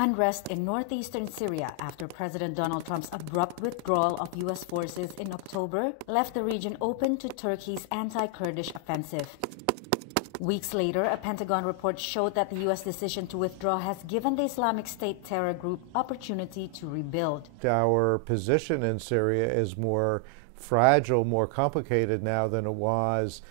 Unrest in northeastern Syria after President Donald Trump's abrupt withdrawal of U.S. forces in October left the region open to Turkey's anti-Kurdish offensive. Weeks later, a Pentagon report showed that the U.S. decision to withdraw has given the Islamic State terror group opportunity to rebuild. Our position in Syria is more fragile, more complicated now than it was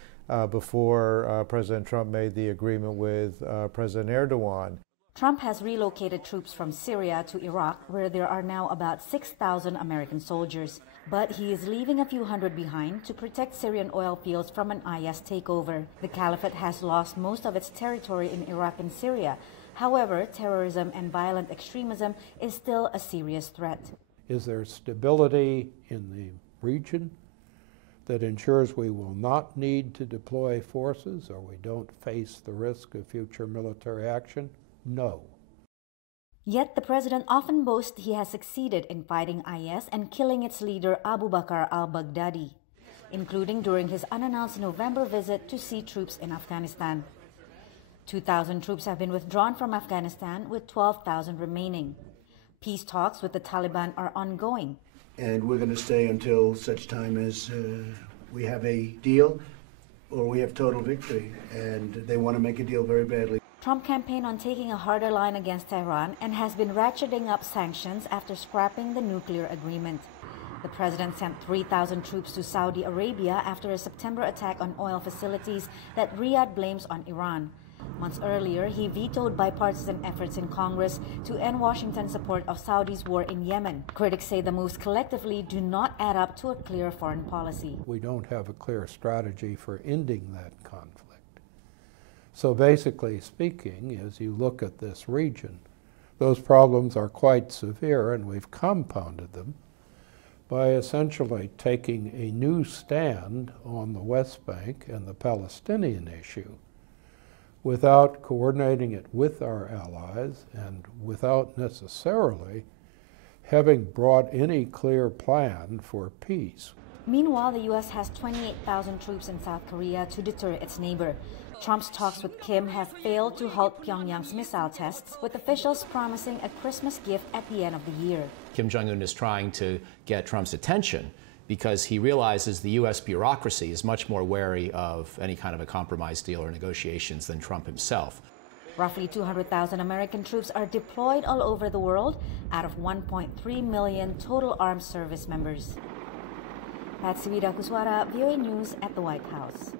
before President Trump made the agreement with President Erdogan. Trump has relocated troops from Syria to Iraq, where there are now about 6,000 American soldiers. But he is leaving a few hundred behind to protect Syrian oil fields from an IS takeover. The caliphate has lost most of its territory in Iraq and Syria. However, terrorism and violent extremism is still a serious threat. Is there stability in the region that ensures we will not need to deploy forces or we don't face the risk of future military action? No. Yet the president often boasts he has succeeded in fighting IS and killing its leader Abu Bakr al-Baghdadi, including during his unannounced November visit to see troops in Afghanistan. 2,000 troops have been withdrawn from Afghanistan, with 12,000 remaining. Peace talks with the Taliban are ongoing. And we're going to stay until such time as we have a deal or we have total victory. And they want to make a deal very badly. Trump campaigned on taking a harder line against Tehran and has been ratcheting up sanctions after scrapping the nuclear agreement. The president sent 3,000 troops to Saudi Arabia after a September attack on oil facilities that Riyadh blames on Iran. Months earlier, he vetoed bipartisan efforts in Congress to end Washington's support of Saudi's war in Yemen. Critics say the moves collectively do not add up to a clear foreign policy. We don't have a clear strategy for ending that conflict. So basically speaking, as you look at this region, those problems are quite severe, and we've compounded them by essentially taking a new stand on the West Bank and the Palestinian issue without coordinating it with our allies and without necessarily having brought any clear plan for peace. Meanwhile, the U.S. has 28,000 troops in South Korea to deter its neighbor. Trump's talks with Kim have failed to halt Pyongyang's missile tests, with officials promising a Christmas gift at the end of the year. Kim Jong-un is trying to get Trump's attention because he realizes the U.S. bureaucracy is much more wary of any kind of a compromise deal or negotiations than Trump himself. Roughly 200,000 American troops are deployed all over the world out of 1.3 million total armed service members. Patsy Kuswara, VOA News at the White House.